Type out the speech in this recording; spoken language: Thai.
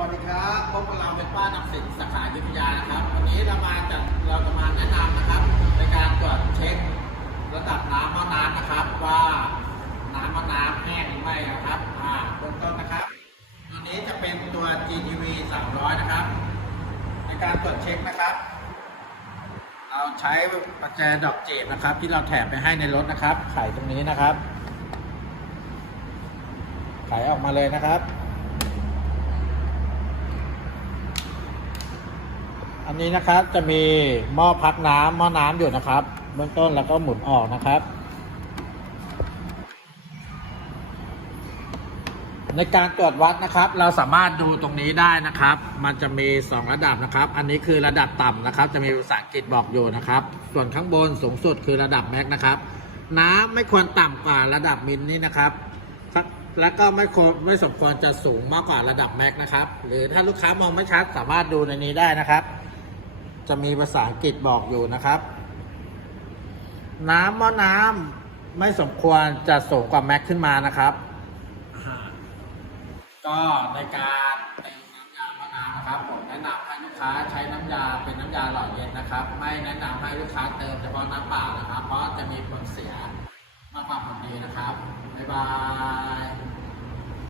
วัสดีครับพบกับเราเป็นป้านักสิทธ์สาขายุทธยานะครับ วันนี้เรามาจัดเราจะมาแนะนำนะครับ ในการตรวจเช็คระดับน้ำมะน้ำนะครับ ว่าน้ำมะน้ำแห้งหรือไม่นะครับอ่าเบื้องต้นนะครับ ตัวนี้จะเป็นตัว GTV 300 นะครับ ในการตรวจเช็คนะครับ เราใช้ประแจดอกเจบนะครับ ที่เราแถมไปให้ในรถนะครับไขตรงนี้นะครับไขออกมาเลยนะครับ อันนี้นะครับจะมีหม้อพักน้ำหม้อน้ำอยู่นะครับ เบื้องต้นแล้วก็หมุนออกนะครับ ในการตรวจวัดนะครับ เราสามารถดูตรงนี้ได้นะครับ มันจะมี 2 ระดับนะครับ อันนี้คือระดับต่ำนะครับ จะมีภาษาอังกฤษบอกอยู่นะครับ ส่วนข้างบนสูงสุดคือระดับแม็กนะครับ น้ำไม่ควรต่ำกว่าระดับมินนี่นะครับแล้วก็ไม่ควรไม่สมควรจะสูงมากกว่าระดับแม็กนะครับ หรือถ้าลูกค้ามองไม่ชัดสามารถดูในนี้ได้นะครับ จะมีภาษาอังกฤษบอกอยู่นะครับ น้ำหม้อน้ำไม่สมควรจะสูงกว่าแม็กขึ้นมานะครับ ก็ในการเติมน้ำยามะนาวนะครับผมแนะนำให้ลูกค้าใช้น้ำยาเป็นน้ำยาหล่อเย็นนะครับ ไม่แนะนำให้ลูกค้าเติมเฉพาะน้ำเปล่านะครับ เพราะจะมีผลเสียมากกว่าผลดีนะครับบ๊ายบาย